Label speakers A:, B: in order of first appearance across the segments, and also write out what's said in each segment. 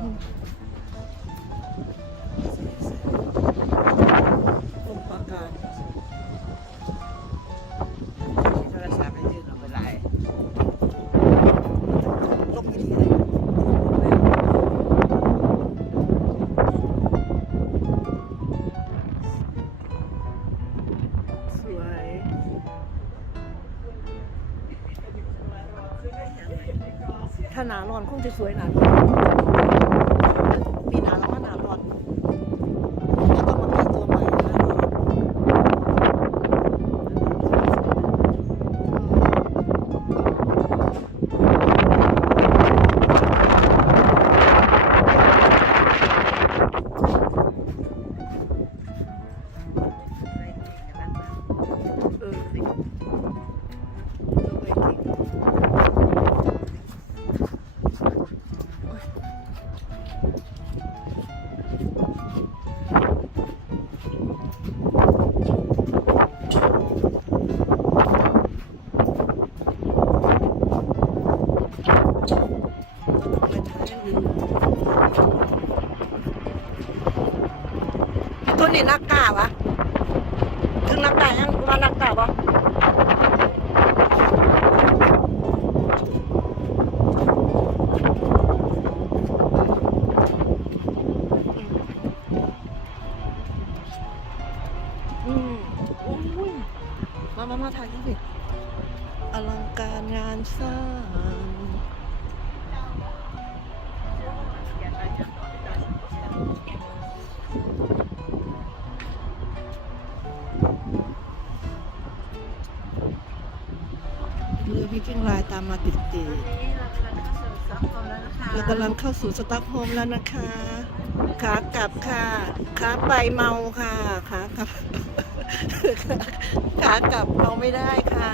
A: ล ถ้าหนาร้อนคงจะสวยหนาร้อน ตาวะถึงนักกล้ายังมานักกล้าปะมอุ้ยมา มา มาถ่ายกันสิอลังการงานสร้าง เรือวิกิ้งไลน์ตามมาติดติดเรากำลังเข้าสู่สต็อกโฮล์มแล้วนะคะ ขากลับค่ะ ขาไปเมาค่ะ ขากลับ ขากลับเมาไม่ได้ค่ะ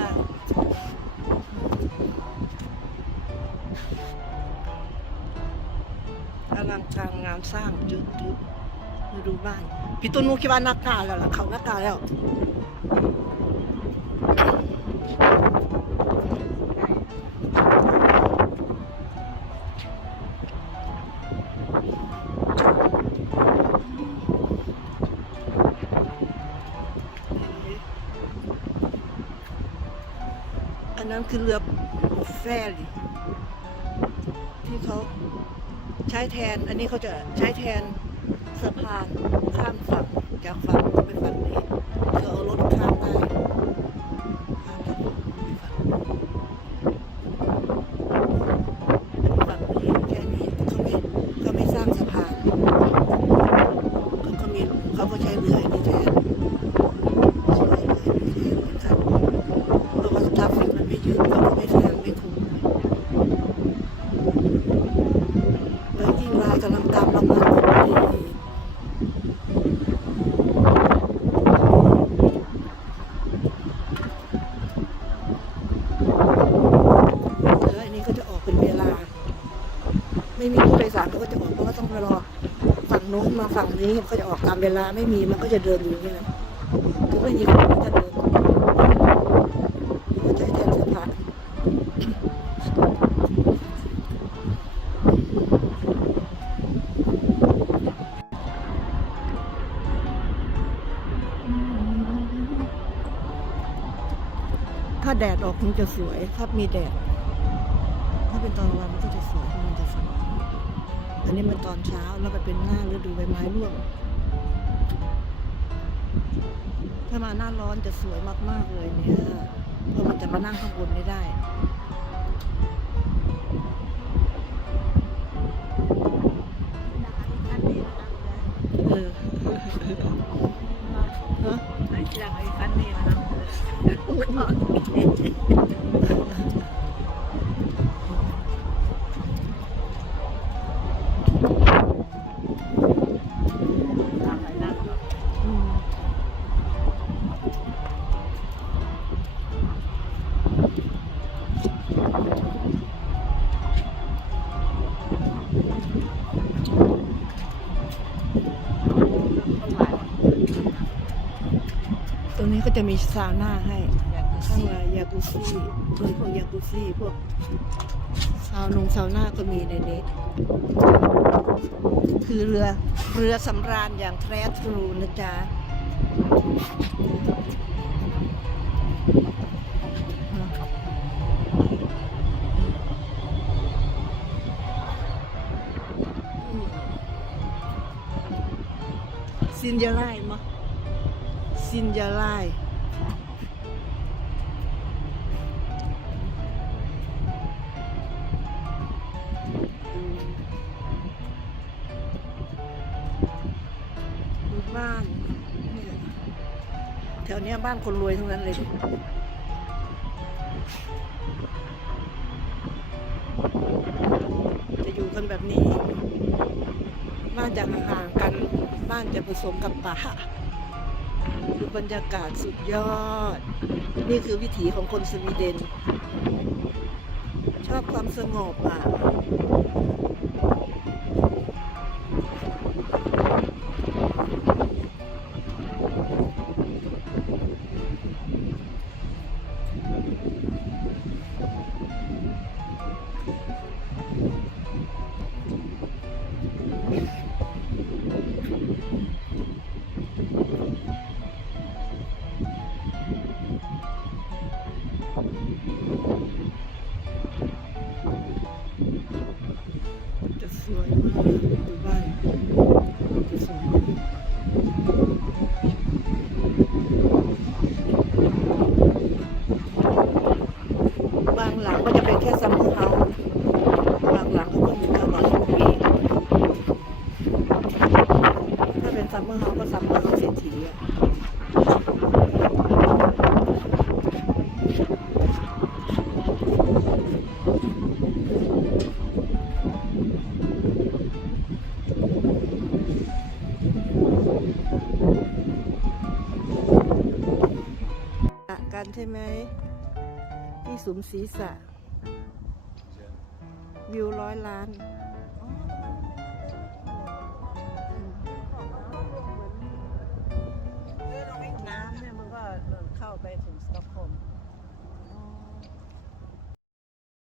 A: อลังการงานสร้างจุดจุดมาดูบ้านพี่ตุนูคิดว่านักกาแล้วล่ะเขานักกาแล้ว นนั้นคือเรือแฟรที่เขาใช้แทน อันนี้เขาจะใช้แทนายกำลังตามเรามาดีแล้วอันนี้ก็จะออกเป็นเวลา ไม่มีผู้โดยสารเขาก็จะออกเพราะว่าต้องไปรอฝั่งโน้นมาฝั่งนี้เขาจะออกตามเวลาไม่มีมันก็จะเดินอยู่อย่างนี้นะถึงไม่มีคนก็จะเดิน ถ้าแดดออกมันจะสวยถ้ามีแดด ถ้าเป็นตอนกลางวันมันก็จะสวยมันจะสวยอันนี้มันตอนเช้าแล้วก็เป็นหน้าฤดูใบไม้ร่วงถ้ามาหน้าร้อนจะสวยมากๆเลยเนี่ยเพราะมันจะมานั่งข้างบนไม่ได้ จะมีซาวน่าให้ข้างในยากุซี่โดยพวกยากุซี่พวกซาวนงซาวน่าก็มีในนี้ คือเรือเรือสำราญอย่างแท้ทรูนะจ๊ะอืมซินยาไล่มะ ซินยาล่ดูบ้าน แถวเนี้ยบ้านคนรวยทั้งนั้นเลยจะอยู่กันแบบนี้ บ้านจะห่างๆกัน บ้านจะผสมกับป่าูบรรยากาศสุดยอด นี่คือวิถีของคนสวีเดน ชอบความสงบอะ ช่ไหม ที่สุมศีรษะ วิวร้อยล้าน
B: น้ำเนี่ยมันก็เข้าไปถึงสต็อกโฮล์ม